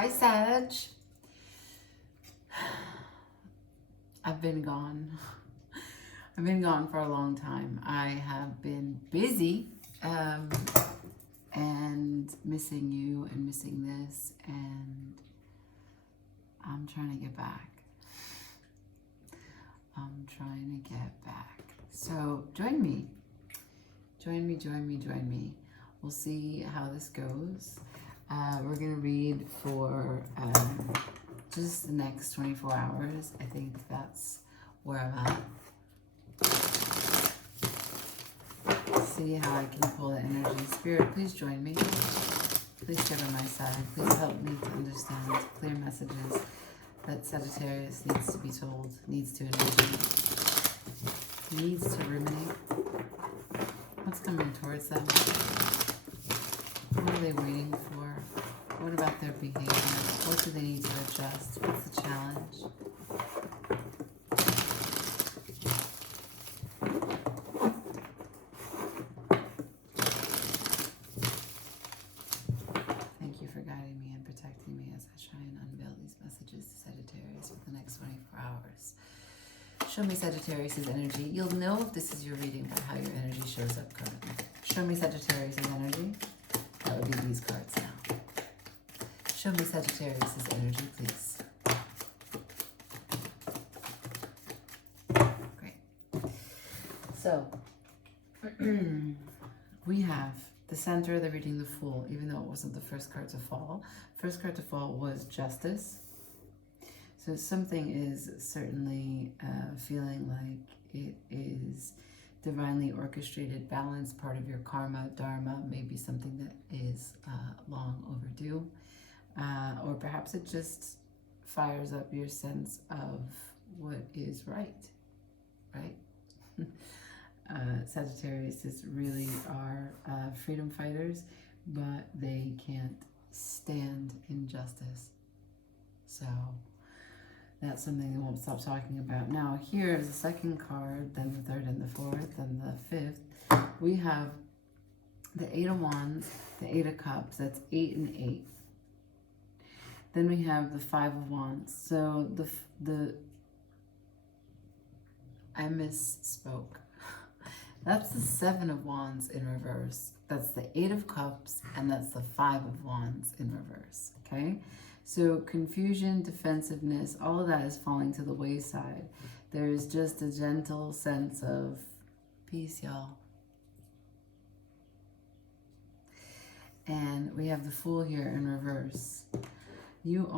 Hi, Sag. I've been gone. I've been gone for a long time. I have been busy and missing you and missing this, and I'm trying to get back. So join me. Join me. We'll see how this goes. We're going to read for just the next 24 hours. I think that's where I'm at. See how I can pull the energy. Spirit, please join me. Please get on my side. Please help me to understand clear messages that Sagittarius needs to be told, needs to envision, needs to ruminate. What's coming towards them? What are they waiting for? What about their behavior? What do they need to adjust? What's the challenge? Thank you for guiding me and protecting me as I try and unveil these messages to Sagittarius for the next 24 hours. Show me Sagittarius' energy. You'll know if this is your reading by how your energy shows up currently. Show me Sagittarius' energy. That would be these cards now. Show me Sagittarius' energy, please. Great. So, we have the center of the reading, the Fool, even though it wasn't the first card to fall. First card to fall was Justice. So something is certainly feeling like it is divinely orchestrated, balanced, part of your karma, dharma, maybe something that is long overdue. Or perhaps it just fires up your sense of what is right? Sagittarius really are freedom fighters, but they can't stand injustice. So that's something they won't stop talking about. Now, here is the second card, then the third and the fourth, then the fifth. We have the Eight of Wands, the Eight of Cups. That's 8 and 8. Then we have the Five of Wands. So I misspoke. That's the Seven of Wands in reverse. That's the Eight of Cups, and that's the Five of Wands in reverse. Okay? So confusion, defensiveness, all of that is falling to the wayside. There's just a gentle sense of peace, y'all. And we have the Fool here in reverse. You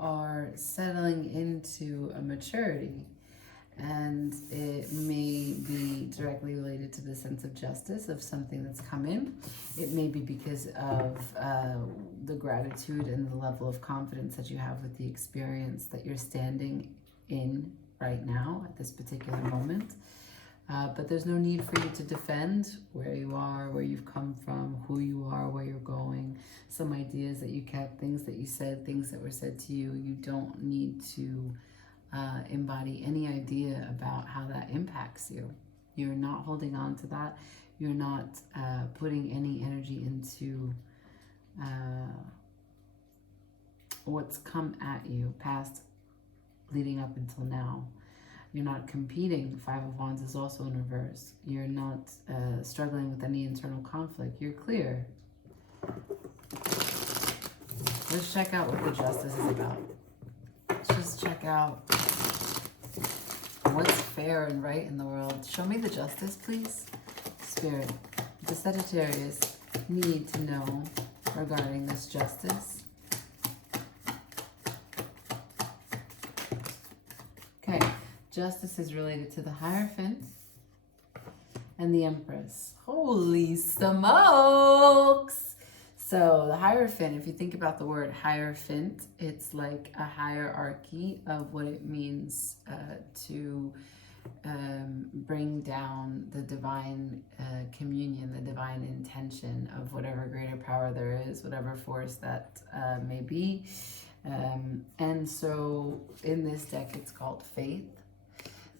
are settling into a maturity, and it may be directly related to the sense of justice of something that's come in. It may be because of the gratitude and the level of confidence that you have with the experience that you're standing in right now at this particular moment. But there's no need for you to defend where you are, where you've come from, who you are, where you're going, some ideas that you kept, things that you said, things that were said to you. You don't need to embody any idea about how that impacts you. You're not holding on to that. You're not putting any energy into what's come at you past leading up until now. You're not competing. Five of Wands is also in reverse. You're not struggling with any internal conflict. You're clear. Let's check out what the Justice is about. Let's just check out what's fair and right in the world. Show me the Justice, please. Spirit, the Sagittarius need to know regarding this justice. Okay. Justice is related to the Hierophant and the Empress. Holy smokes! So the Hierophant, if you think about the word Hierophant, it's like a hierarchy of what it means to bring down the divine communion, the divine intention of whatever greater power there is, whatever force that may be. And so in this deck, it's called Faith.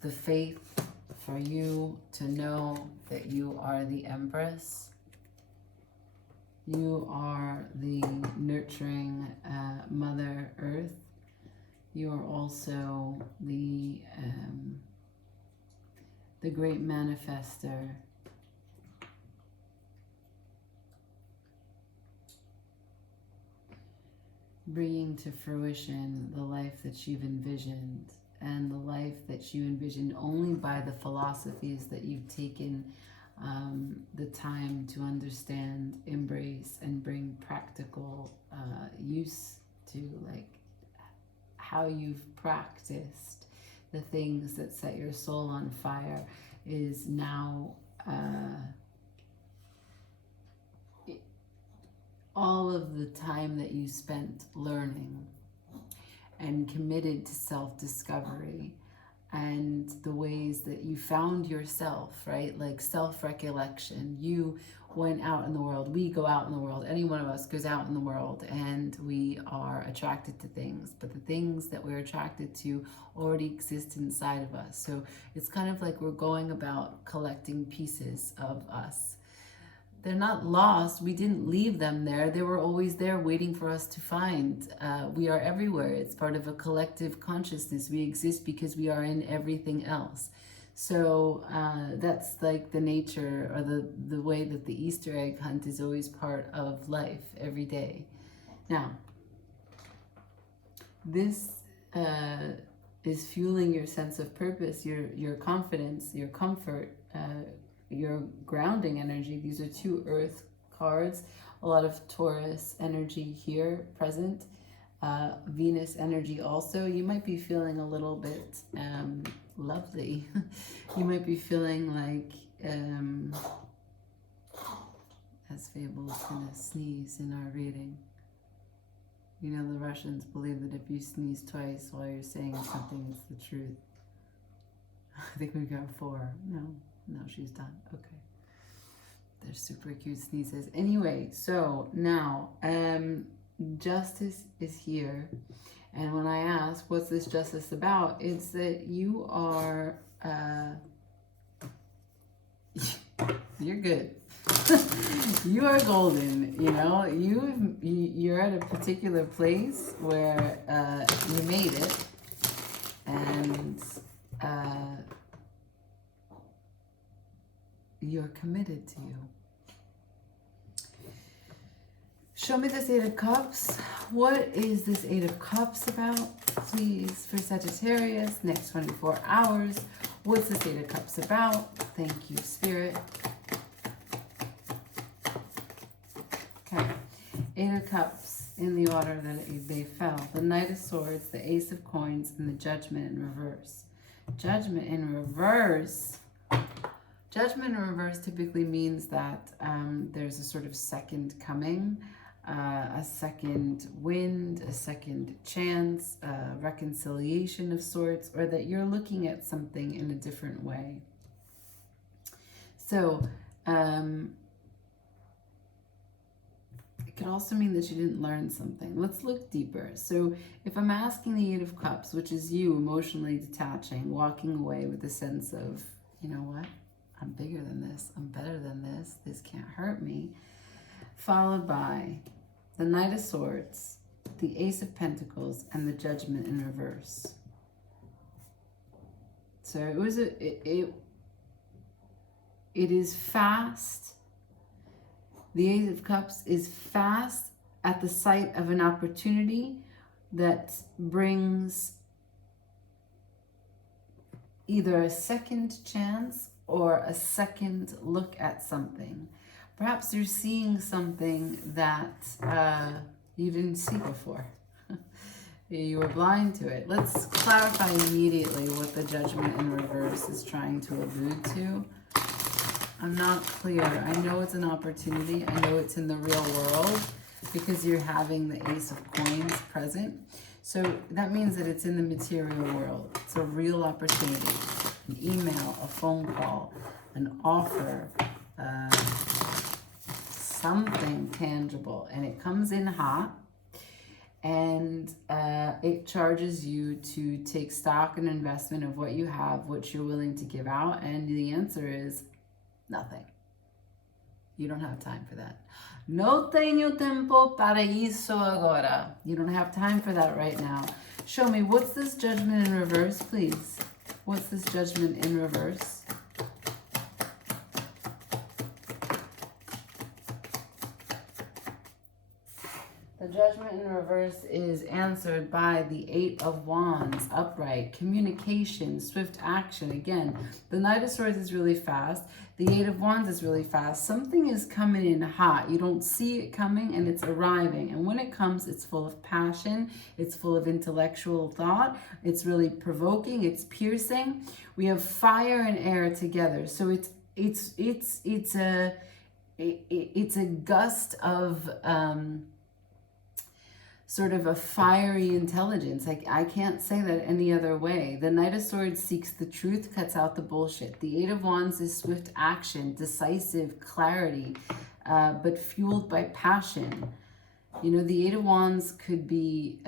The faith for you to know that you are the Empress. You are the nurturing Mother Earth. You are also the great manifester. Bringing to fruition the life that you've envisioned, and the life that you envisioned only by the philosophies that you've taken the time to understand, embrace, and bring practical use to, like how you've practiced the things that set your soul on fire is now all of the time that you spent learning and committed to self-discovery, and the ways that you found yourself, right? Like self-recollection. You went out in the world. We go out in the world. Any one of us goes out in the world, and we are attracted to things. But the things that we're attracted to already exist inside of us. So it's kind of like we're going about collecting pieces of us. They're not lost. We didn't leave them there. They were always there waiting for us to find. We are everywhere. It's part of a collective consciousness. We exist because we are in everything else. So that's like the nature, or the way that the Easter egg hunt is always part of life every day. Now, this is fueling your sense of purpose, your confidence, your comfort, your grounding energy. These are two earth cards, a lot of Taurus energy here present, Venus energy also. You might be feeling a little bit lovely. You might be feeling like as Fable's gonna sneeze in our reading. You know, the Russians believe that if you sneeze twice while you're saying something, it's the truth. I think we got 4. No, she's done. Okay. They're super cute sneezes. Anyway, so now justice is here. And when I ask, what's this justice about? It's that you are, you're good. You are golden, you know. You're at a particular place where you made it. And you're committed to you. Show me this 8 of Cups. What is this 8 of Cups about? Please, for Sagittarius, next 24 hours. What's this 8 of Cups about? Thank you, Spirit. Okay. 8 of Cups in the order that they fell. The Knight of Swords, the Ace of Coins, and the Judgment in reverse. Judgment in reverse. Judgment in reverse typically means that there's a sort of second coming, a second wind, a second chance, reconciliation of sorts, or that you're looking at something in a different way. So it could also mean that you didn't learn something. Let's look deeper. So if I'm asking the 8 of Cups, which is you emotionally detaching, walking away with a sense of, you know what? I'm bigger than this. I'm better than this. This can't hurt me. Followed by the Knight of Swords, the Ace of Pentacles, and the Judgment in reverse. So it is fast. The Ace of Cups is fast at the sight of an opportunity that brings either a second chance or a second look at something. Perhaps you're seeing something that you didn't see before. You were blind to it. Let's clarify immediately what the Judgment in reverse is trying to allude to. I'm not clear. I know it's an opportunity. I know it's in the real world because you're having the Ace of Coins present. So that means that it's in the material world. It's a real opportunity. An email, a phone call, an offer, something tangible, and it comes in hot, and it charges you to take stock and investment of what you have, what you're willing to give out, and the answer is nothing. You don't have time for that. No tenho tempo para isso agora. You don't have time for that right now. Show me, what's this judgment in reverse, please? What's this judgment in reverse? The judgment in reverse is answered by the Eight of Wands, upright, communication, swift action. Again, the Knight of Swords is really fast. The Eight of Wands is really fast. Something is coming in hot. You don't see it coming, and it's arriving. And when it comes, it's full of passion. It's full of intellectual thought. It's really provoking. It's piercing. We have fire and air together. So it's a gust of sort of a fiery intelligence. I can't say that any other way. The Knight of Swords seeks the truth, cuts out the bullshit. The Eight of Wands is swift action, decisive clarity, but fueled by passion. You know, the Eight of Wands could be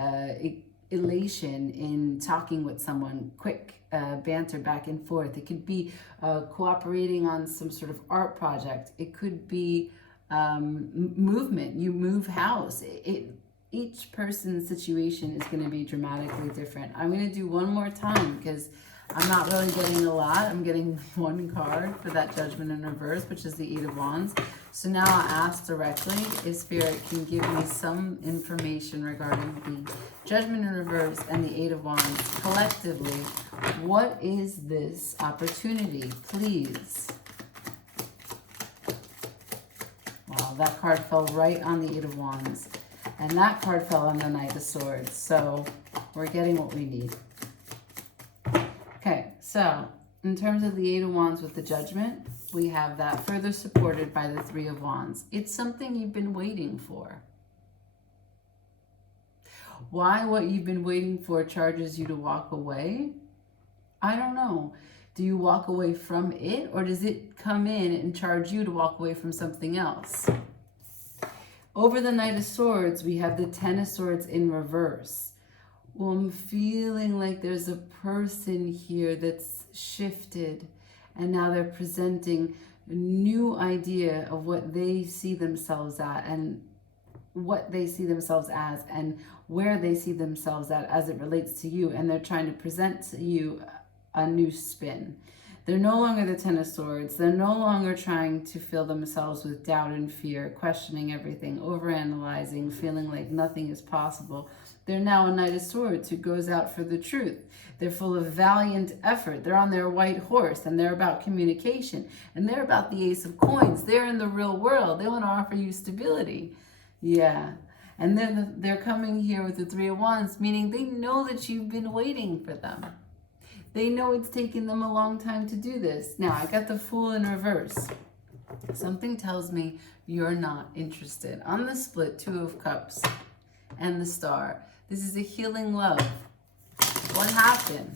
elation in talking with someone, quick banter back and forth. It could be cooperating on some sort of art project. It could be movement. You move house. Each person's situation is going to be dramatically different. I'm going to do one more time because I'm not really getting a lot. I'm getting one card for that judgment in reverse, which is the Eight of Wands. So now I'll ask directly if Spirit can give me some information regarding the judgment in reverse and the Eight of Wands collectively. What is this opportunity, please? Wow, that card fell right on the Eight of Wands. And that card fell on the Knight of Swords. So we're getting what we need. Okay, so in terms of the Eight of Wands with the Judgment, we have that further supported by the Three of Wands. It's something you've been waiting for. Why what you've been waiting for charges you to walk away? I don't know. Do you walk away from it, or does it come in and charge you to walk away from something else? Over the Knight of Swords, we have the Ten of Swords in reverse. Well, I'm feeling like there's a person here that's shifted, and now they're presenting a new idea of what they see themselves at, and what they see themselves as, and where they see themselves at as it relates to you. And they're trying to present to you a new spin. They're no longer the Ten of Swords. They're no longer trying to fill themselves with doubt and fear, questioning everything, overanalyzing, feeling like nothing is possible. They're now a Knight of Swords who goes out for the truth. They're full of valiant effort. They're on their white horse, and they're about communication. And they're about the Ace of Coins. They're in the real world. They want to offer you stability. Yeah. And then they're coming here with the Three of Wands, meaning they know that you've been waiting for them. They know it's taken them a long time to do this. Now, I got the Fool in reverse. Something tells me you're not interested. On the split, Two of Cups and the Star. This is a healing love. What happened?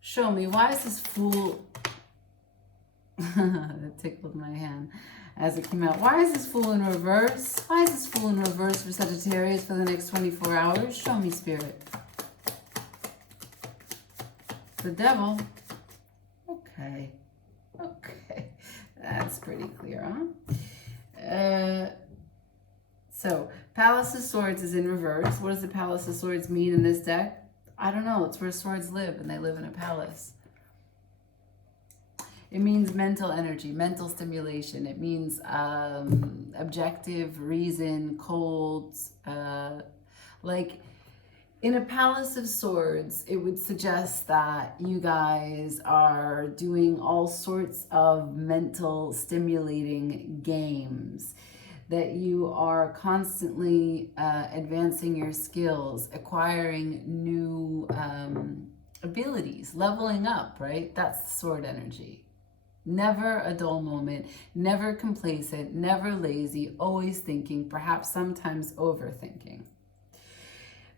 Show me, why is this Fool... That tickled my hand as it came out. Why is this Fool in reverse? Why is this Fool in reverse for Sagittarius for the next 24 hours? Show me, Spirit. The Devil. Okay. Okay. That's pretty clear, huh? So, Palace of Swords is in reverse. What does the Palace of Swords mean in this deck? I don't know. It's where swords live, and they live in a palace. It means mental energy, mental stimulation. It means objective, reason, cold. Like in a Palace of Swords, it would suggest that you guys are doing all sorts of mental stimulating games, that you are constantly advancing your skills, acquiring new abilities, leveling up, right? That's the sword energy. Never a dull moment, never complacent, never lazy, always thinking, perhaps sometimes overthinking.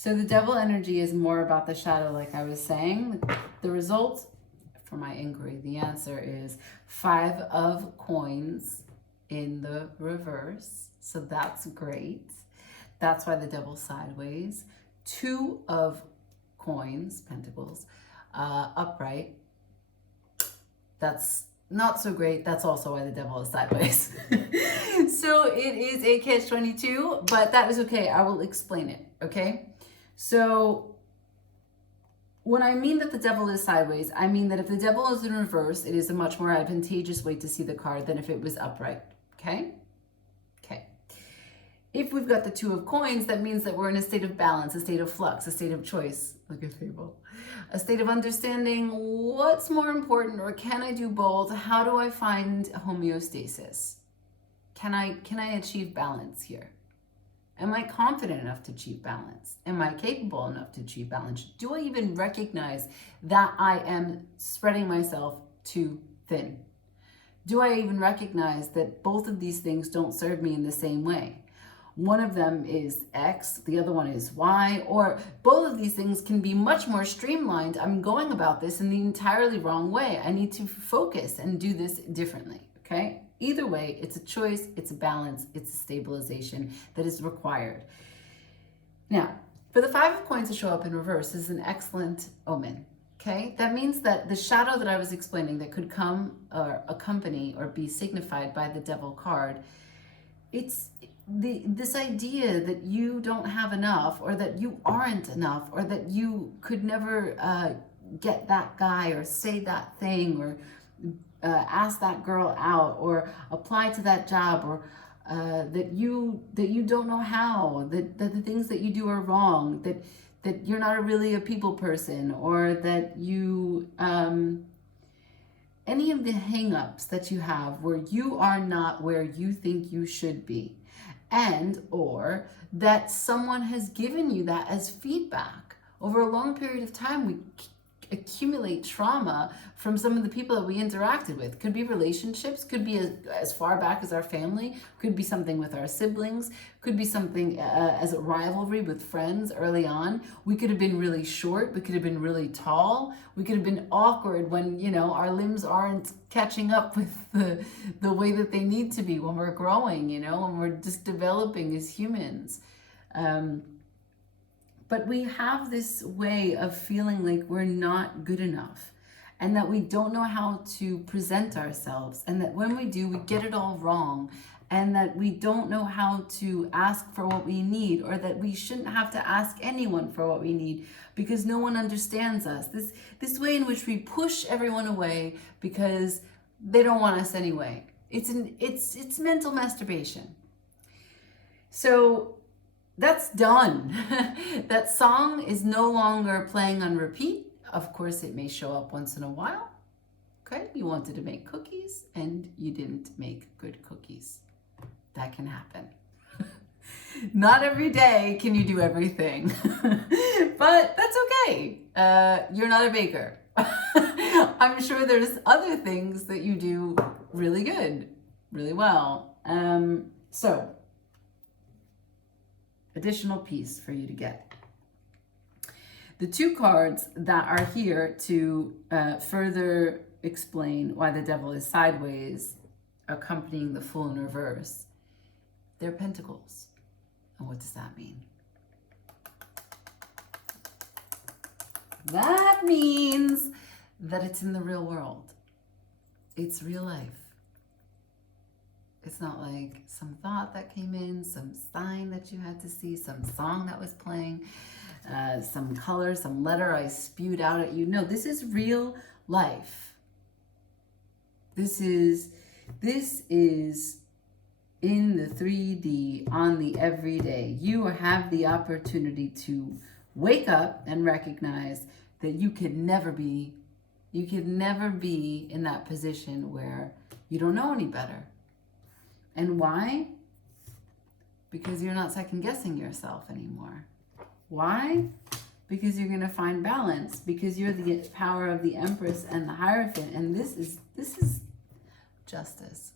So the devil energy is more about the shadow, like I was saying. The result for my inquiry, the answer is 5 of coins in the reverse. So that's great. That's why the devil's sideways. 2 of coins, pentacles, upright. That's not so great. That's also why the devil is sideways. So it is a catch-22, but that is okay. I will explain it, okay? So when I mean that the devil is sideways, I mean that if the devil is in reverse, it is a much more advantageous way to see the card than if it was upright, okay? Okay. If we've got the 2 of coins, that means that we're in a state of balance, a state of flux, a state of choice, like a fable, a state of understanding what's more important, or can I do both? How do I find homeostasis? Can I achieve balance here? Am I confident enough to achieve balance? Am I capable enough to achieve balance? Do I even recognize that I am spreading myself too thin? Do I even recognize that both of these things don't serve me in the same way? One of them is X, the other one is Y, or both of these things can be much more streamlined. I'm going about this in the entirely wrong way. I need to focus and do this differently, okay? Either way, it's a choice, it's a balance, it's a stabilization that is required. Now, for the 5 of coins to show up in reverse is an excellent omen, okay? That means that the shadow that I was explaining that could come or accompany or be signified by the devil card, it's this idea that you don't have enough, or that you aren't enough, or that you could never get that guy or say that thing, or ask that girl out, or apply to that job, or that you don't know how, that the things that you do are wrong, that you're not really a people person, or that you any of the hang-ups that you have where you are not where you think you should be, and or that someone has given you that as feedback. Over a long period of time, we accumulate trauma from some of the people that we interacted with. Could be relationships, could be as far back as our family, could be something with our siblings, could be something as a rivalry with friends early on. We could have been really short, we could have been really tall, we could have been awkward when, you know, our limbs aren't catching up with the way that they need to be when we're growing, you know, when we're just developing as humans. But we have this way of feeling like we're not good enough, and that we don't know how to present ourselves, and that when we do, we get it all wrong, and that we don't know how to ask for what we need, or that we shouldn't have to ask anyone for what we need because no one understands us. This way in which we push everyone away because they don't want us anyway. It's mental masturbation. So that's done. That song is no longer playing on repeat. Of course, it may show up once in a while. Okay, you wanted to make cookies and you didn't make good cookies. That can happen. Not every day can you do everything, but that's okay. You're not a baker. I'm sure there's other things that you do really good, really well. So, additional piece for you to get. The 2 cards that are here to further explain why the devil is sideways, accompanying the Fool in reverse, they're pentacles. And what does that mean? That means that it's in the real world. It's real life. It's not like some thought that came in, some sign that you had to see, some song that was playing, some color, some letter I spewed out at you. No, this is real life. This is in the 3D, on the everyday. You have the opportunity to wake up and recognize that you could never be in that position where you don't know any better. And why? Because you're not second guessing yourself anymore. Why? Because you're going to find balance, because you're the power of the Empress and the Hierophant, and this is justice.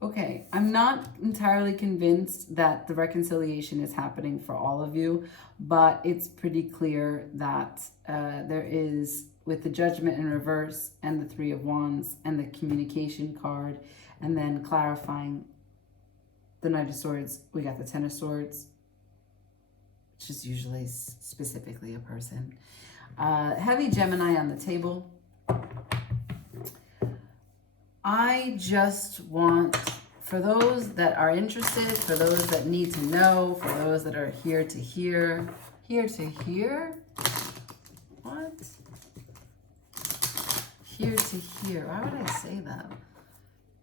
Okay, I'm not entirely convinced that the reconciliation is happening for all of you, but it's pretty clear that there is, with the Judgment in reverse and the Three of Wands and the communication card, and then clarifying the Knight of Swords, we got the Ten of Swords, which is usually specifically a person. Heavy Gemini on the table. I just want, for those that are interested, for those that need to know, for those that are here to hear. Here to hear? What? Here to hear. Why would I say that?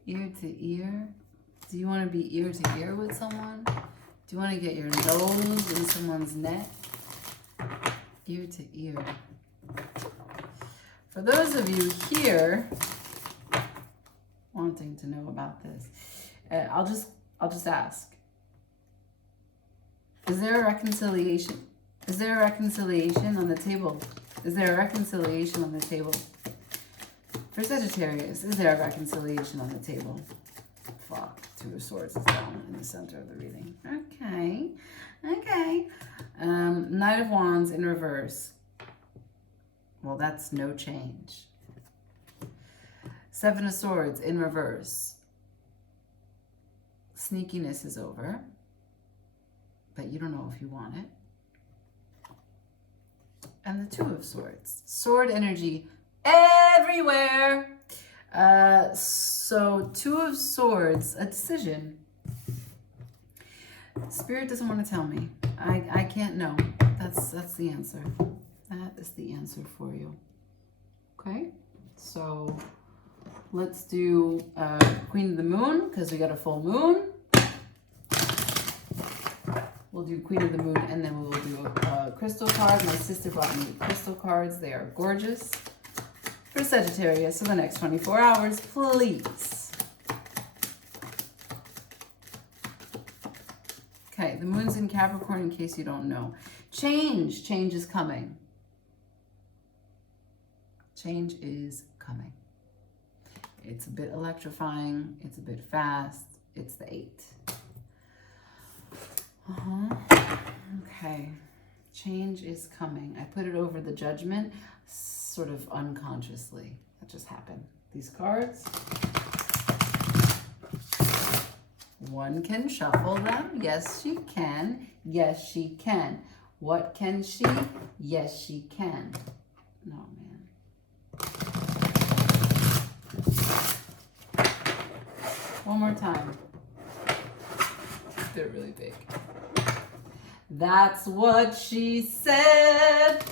Ear to ear? Do you want to be ear to ear with someone? Do you want to get your nose in someone's neck? Ear to ear. For those of you here wanting to know about this, I'll just ask: is there a reconciliation? Is there a reconciliation on the table? Is there a reconciliation on the table? For Sagittarius, is there a reconciliation on the table? Fuck, Two of Swords is down in the center of the reading. Okay, okay. Knight of Wands in reverse. Well, that's no change. Seven of Swords in reverse. Sneakiness is over, but you don't know if you want it. And the Two of Swords. Sword energy everywhere. So Two of Swords, a decision. Spirit doesn't want to tell me. I can't know. That's the answer. That is the answer for you. Okay? So let's do Queen of the Moon, because we got a full moon. We'll do Queen of the Moon, and then we will do a crystal card. My sister brought me crystal cards. They are gorgeous. For Sagittarius, for the next 24 hours, please. Okay, the moon's in Capricorn, in case you don't know. Change is coming. Change is coming. It's a bit electrifying. It's a bit fast. It's the 8. Okay. Change is coming. I put it over the Judgment sort of unconsciously. That just happened. These cards. One can shuffle them. Yes, she can. Yes, she can. What can she? Yes, she can. No, man. One more time. They're really big. That's what she said.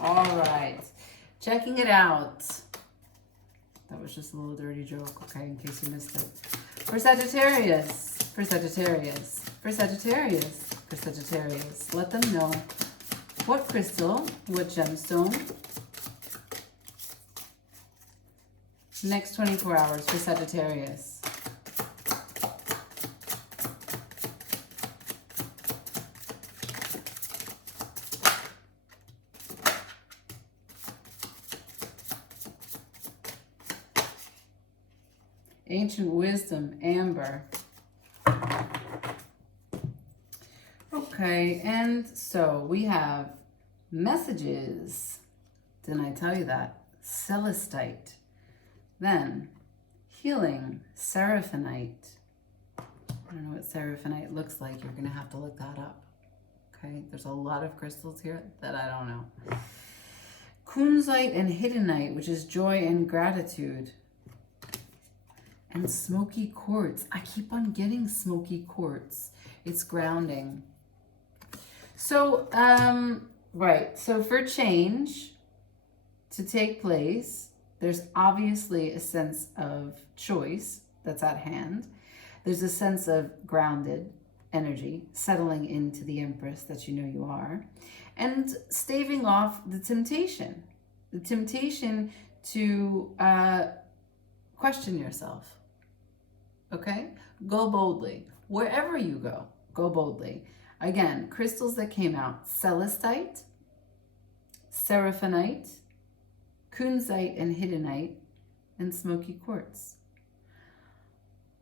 All right. Checking it out. That was just a little dirty joke, okay, in case you missed it. For Sagittarius. For Sagittarius. For Sagittarius. For Sagittarius. Let them know what crystal, what gemstone. Next 24 hours for Sagittarius. Ancient Wisdom, Amber. Okay, and so we have messages. Didn't I tell you that? Celestite. Then healing, Seraphonite. I don't know what Seraphonite looks like. You're going to have to look that up. Okay, there's a lot of crystals here that I don't know. Kunzite and Hiddenite, which is joy and gratitude. And smoky quartz. I keep on getting smoky quartz. It's grounding. So, right. So for change to take place, there's obviously a sense of choice that's at hand. There's a sense of grounded energy, settling into the Empress that you know you are, and staving off the temptation to question yourself. Okay? Go boldly. Wherever you go, go boldly. Again, crystals that came out: Celestite, Seraphonite, Kunzite and Hiddenite, and smoky quartz.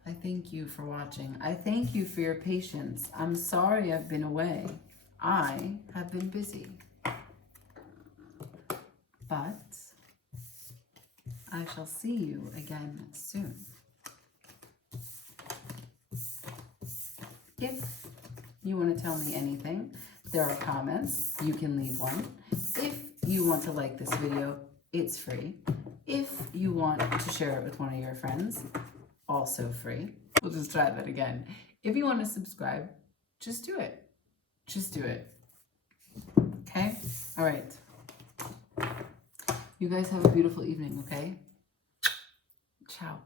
I thank you for watching. I thank you for your patience. I'm sorry I've been away. I have been busy. But I shall see you again soon. If you want to tell me anything, there are comments. You can leave one. If you want to like this video, it's free. If you want to share it with one of your friends, also free. We'll just try that again. If you want to subscribe, just do it. Just do it. Okay? All right. You guys have a beautiful evening, okay? Ciao.